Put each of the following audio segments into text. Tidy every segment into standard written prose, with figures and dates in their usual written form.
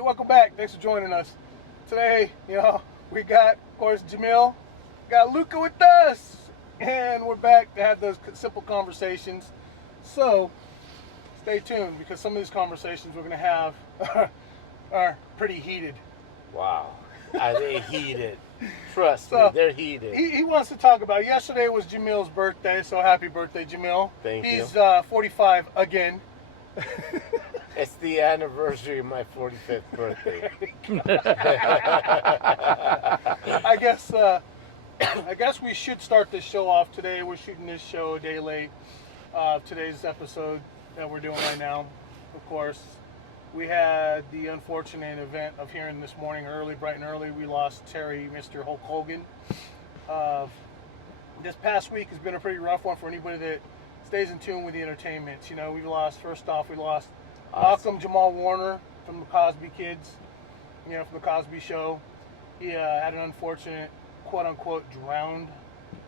right, welcome back. Thanks for joining us. Today, we got, of course, Jamil, got Luca with us, and we're back to have those simple conversations. So, stay tuned, because some of these conversations we're going to have are pretty heated. Wow. Are they heated? Trust me, they're heated. He wants to talk about, yesterday was Jamil's birthday, so happy birthday, Jamil. Thank you. He's 45 again. It's the anniversary of my 45th birthday. I guess we should start this show off today. We're shooting this show a day late. Today's episode that we're doing right now, of course, we had the unfortunate event of hearing this morning bright and early, we lost Mr. Hulk Hogan. This past week has been a pretty rough one for anybody that stays in tune with the entertainment. We lost Malcolm Jamal Warner from the Cosby Kids, from the Cosby Show. He had an unfortunate, quote-unquote, drowned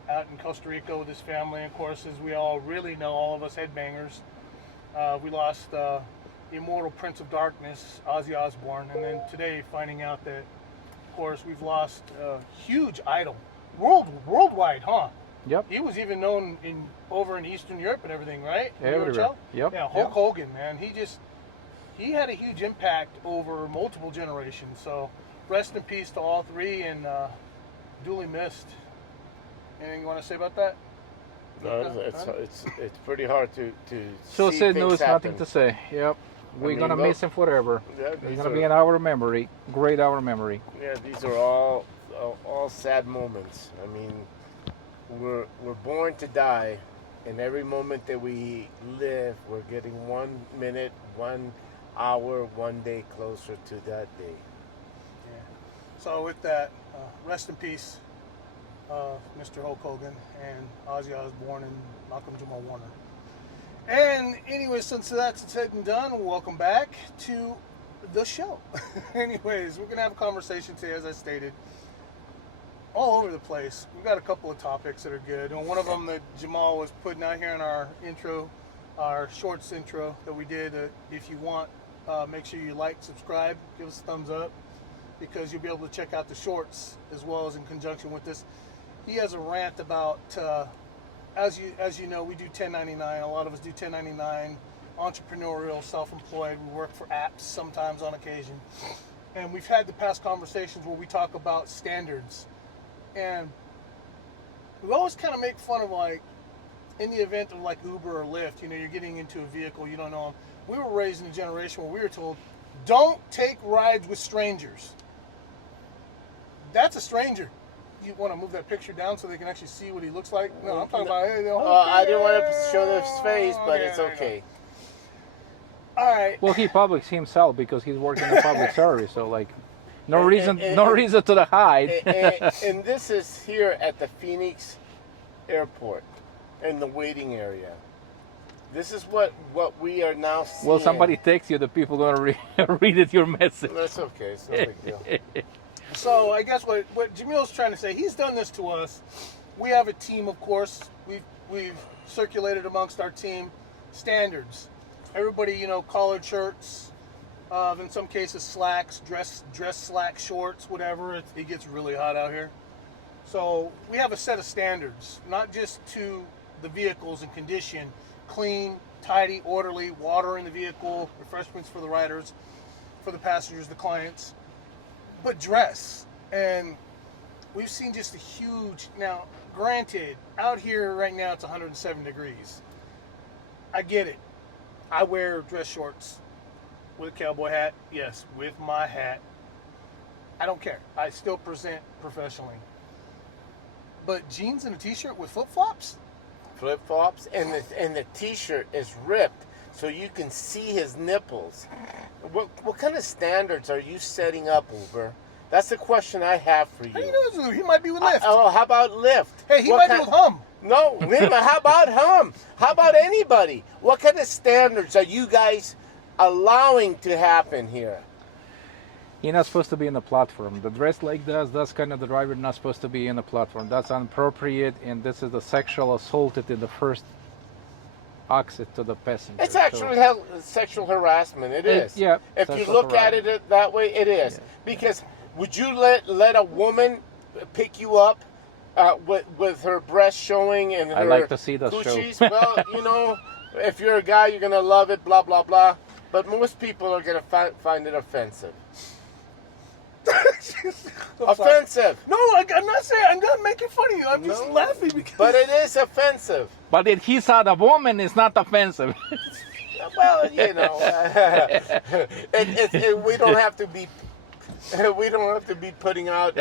out in Costa Rica with his family. Of course, as we all really know, all of us headbangers, we lost the immortal Prince of Darkness, Ozzy Osbourne. And then today, finding out that, of course, we've lost a huge idol. Worldwide, huh? Yep. He was even known over in Eastern Europe and everything, right? Everywhere. Yep. Yeah, Hulk Hogan, man. He had a huge impact over multiple generations. So rest in peace to all three, and duly missed. Anything you want to say about that? No, it's pretty hard to So see said things knows happen. nothing to say. Yep. We're going to miss him forever. Yeah, He's going to be in our memory. Great our memory. Yeah, these are all sad moments. I mean, we're born to die, and every moment that we live, we're getting 1 minute, 1 hour, 1 day closer to that day. Yeah. So with that, rest in peace, Mr. Hulk Hogan and Ozzy Osbourne and Malcolm Jamal Warner. And anyway, since that's said and done, welcome back to the show. Anyways, we're going to have a conversation today, as I stated, all over the place. We've got a couple of topics that are good. And one of them that Jamal was putting out here in our intro, our shorts intro that we did. If you want, make sure you like, subscribe, give us a thumbs up, because you'll be able to check out the shorts as well as in conjunction with this. He has a rant about, as you know, we do 1099. A lot of us do 1099, entrepreneurial, self-employed. We work for apps sometimes on occasion. And we've had the past conversations where we talk about standards. And we always kind of make fun of, like, in the event of like Uber or Lyft, you're getting into a vehicle, you don't know them. We were raised in a generation where we were told, don't take rides with strangers. That's a stranger. You want to move that picture down so they can actually see what he looks like? No, I'm talking about... I didn't want to show his face, but it's okay. All right. Well, he publics himself because he's working in public service, so like, no reason to hide. And this is here at the Phoenix Airport in the waiting area. This is what we are now seeing. Well, somebody texts you, the people going to read it your message. That's okay. It's no big deal. So I guess what Jamil's trying to say, he's done this to us. We have a team, of course. We've circulated amongst our team standards. Everybody, collared shirts, in some cases slacks, dress slack shorts, whatever. It gets really hot out here. So we have a set of standards, not just to the vehicles and condition, clean, tidy, orderly, water in the vehicle, refreshments for the riders, for the passengers, the clients, but dress. And we've seen just a huge, now granted, out here right now it's 107 degrees. I get it. I wear dress shorts with a cowboy hat, yes, with my hat. I don't care. I still present professionally. But jeans and a t-shirt with flip-flops? Flip-flops, and the t-shirt is ripped so you can see his nipples. What kind of standards are you setting up, Uber? That's the question I have for you. How do you know this, Uber? He might be with Lyft. How about Lyft? Hey, he might be with Hum. No, how about Hum? How about anybody? What kind of standards are you guys allowing to happen here? You're not supposed to be in the platform. The dress like that's kind of the driver not supposed to be in the platform. That's inappropriate, and this is the sexual assaulted in the first access to the passenger. It's actually sexual harassment. It is. Yeah. If you sexual look at harassment. it that way, it is. Yeah. Because would you let a woman pick you up with her breast showing and her I like to see the coochies? show. Well, you know, if you're a guy, you're gonna love it. Blah blah blah. But most people are gonna find it offensive. Offensive. No, I'm not saying. I'm not making fun of you. I'm just No, laughing because. But it is offensive. But if he saw the woman, it's not offensive. Well, you know, we don't have to be. We don't have to be putting out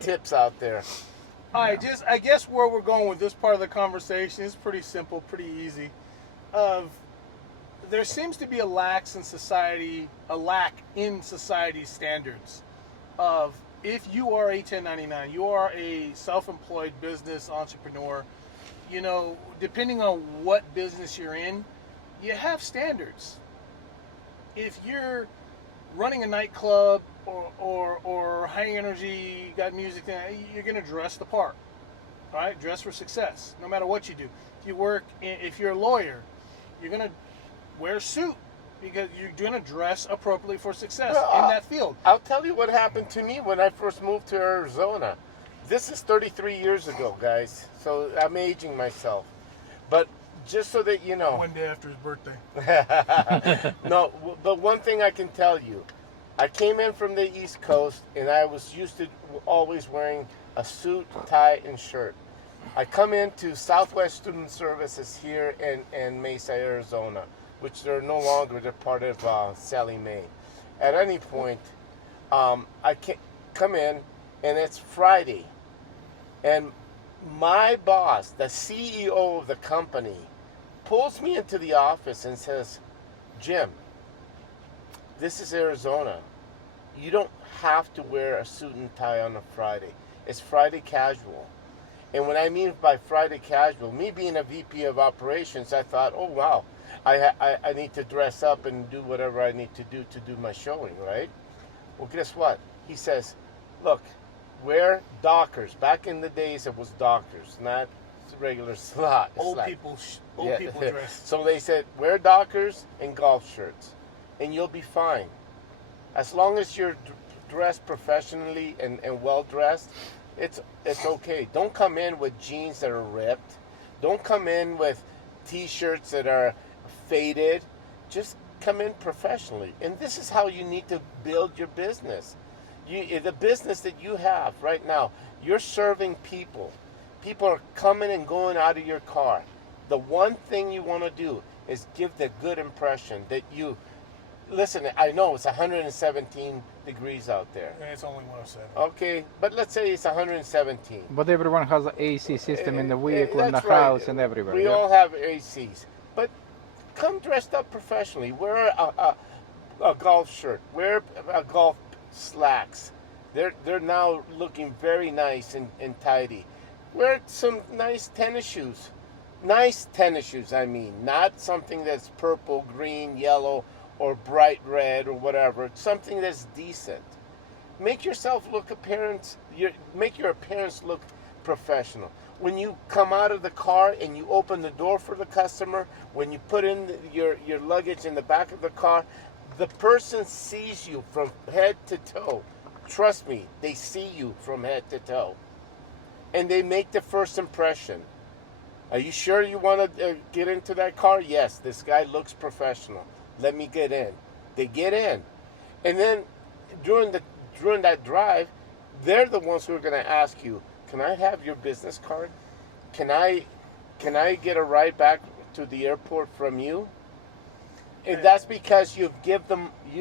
tips out there. All right, I guess where we're going with this part of the conversation is pretty simple, pretty easy. There seems to be a lack in society standards of if you are a 1099, you are a self-employed business entrepreneur, you know, depending on what business you're in, you have standards. If you're running a nightclub or high energy, you got music, you're going to dress the part, right? Dress for success, no matter what you do. If you're a lawyer, you're going to wear a suit because you're going to dress appropriately for success in that field. I'll tell you what happened to me when I first moved to Arizona. This is 33 years ago, guys, so I'm aging myself. But just so that you know. One day after his birthday. No, but one thing I can tell you, I came in from the East Coast and I was used to always wearing a suit, tie, and shirt. I come into Southwest Student Services here in Mesa, Arizona, which they're no longer, they're part of Sallie Mae. At any point, I come in and it's Friday. And my boss, the CEO of the company, pulls me into the office and says, Jim, this is Arizona. You don't have to wear a suit and tie on a Friday. It's Friday casual. And what I mean by Friday casual, me being a VP of operations, I thought, oh, wow, I need to dress up and do whatever I need to do my showing, right? Well, guess what? He says, look, wear Dockers. Back in the days, it was Dockers, not regular slot. Old people dress. So they said, wear Dockers and golf shirts, and you'll be fine. As long as you're dressed professionally and well-dressed, it's okay. Don't come in with jeans that are ripped. Don't come in with T-shirts that are faded. Just come in professionally. And this is how you need to build your business. The business that you have right now, you're serving people. People are coming and going out of your car. The one thing you want to do is give the good impression that you... Listen, I know it's 117 degrees out there. And it's only 107. Okay, but let's say it's 117. But everyone has an AC system in the vehicle, in the That's right. house, and everywhere. We yeah. all have ACs. But come dressed up professionally. Wear a golf shirt. Wear a golf slacks. They're now looking very nice and tidy. Wear some nice tennis shoes. Nice tennis shoes, I mean. Not something that's purple, green, yellow, or bright red or whatever. It's something that's decent. Make yourself look make your appearance look professional. When you come out of the car and you open the door for the customer, when you put in your luggage in the back of the car, the person sees you from head to toe. Trust me, they see you from head to toe. And they make the first impression. Are you sure you want to get into that car? Yes, this guy looks professional. Let me get in. They get in. And then during that drive, they're the ones who are going to ask you, can I have your business card? Can I get a ride back to the airport from you? And that's because you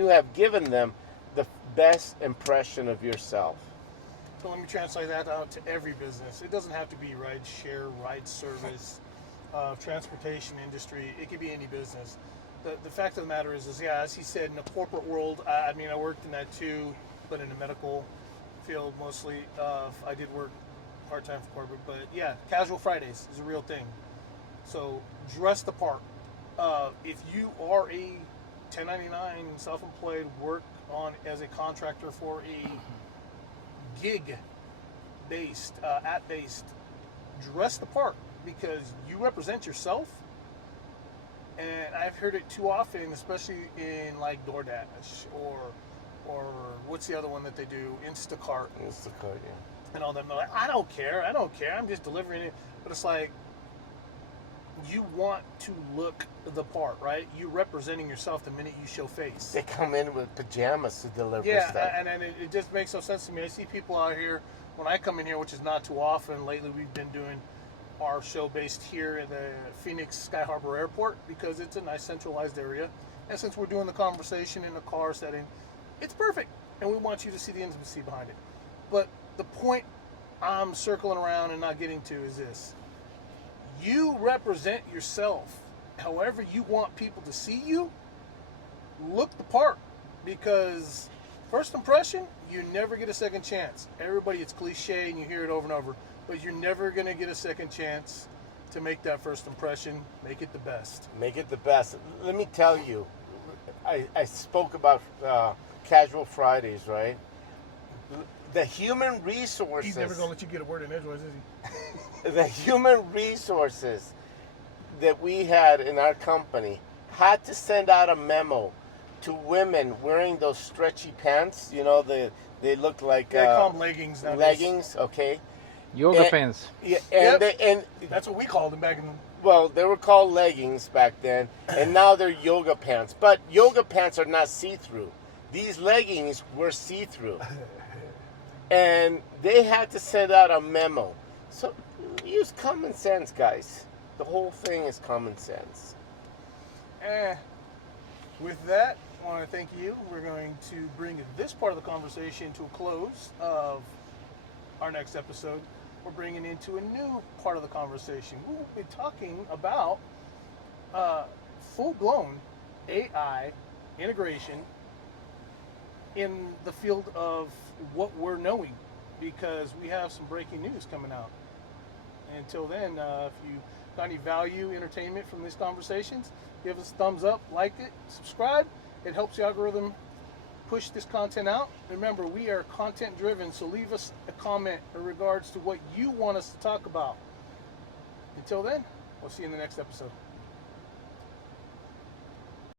have given them the best impression of yourself. So let me translate that out to every business. It doesn't have to be ride share, ride service, transportation industry. It could be any business. The fact of the matter is yeah, as he said, in the corporate world, I mean, I worked in that too, but in the medical field mostly. I did work part-time for corporate, but yeah, casual Fridays is a real thing. So dress the part. If you are a 1099 self-employed, work on as a contractor for a gig-based, app-based, dress the part because you represent yourself And I've heard it too often, especially in like DoorDash or what's the other one that they do? Instacart Instacart, yeah. and all that. They're like, I don't care. I'm just delivering it. But it's like, you want to look the part, right? You representing yourself the minute you show face. They come in with pajamas to deliver Yeah, stuff. and it just makes no sense to me. I see people out here when I come in here, which is not too often. Lately, we've been doing our show based here in the Phoenix Sky Harbor Airport because it's a nice centralized area. And since we're doing the conversation in a car setting, it's perfect. And we want you to see the intimacy behind it. But the point I'm circling around and not getting to is this. You represent yourself however you want people to see you. Look the part, because first impression, you never get a second chance. Everybody, it's cliche and you hear it over and over, but you're never going to get a second chance to make that first impression. Make it the best. Make it the best. Let me tell you, I spoke about Casual Fridays, right? The human resources. He's never going to let you get a word in edgewise, is he? The human resources that we had in our company had to send out a memo to women wearing those stretchy pants. You know, they look like Yeah, I call them leggings nowadays. leggings. Okay. Yoga And- pants. Yeah, and Yep. and That's what we called them back in the... well, they were called leggings back then, and now they're yoga pants. But yoga pants are not see-through. These leggings were see-through. And they had to send out a memo. So use common sense, guys. The whole thing is common sense. With that, I want to thank you. We're going to bring this part of the conversation to a close of our next episode. We're bringing into a new part of the conversation. We'll be talking about full-blown AI integration in the field of what we're knowing, because we have some breaking news coming out. Until then, if you got any value, entertainment from these conversations, give us a thumbs up, like it, subscribe. It helps the algorithm push this content out. Remember, we are content driven, so leave us a comment in regards to what you want us to talk about. Until then, we'll see you in the next episode.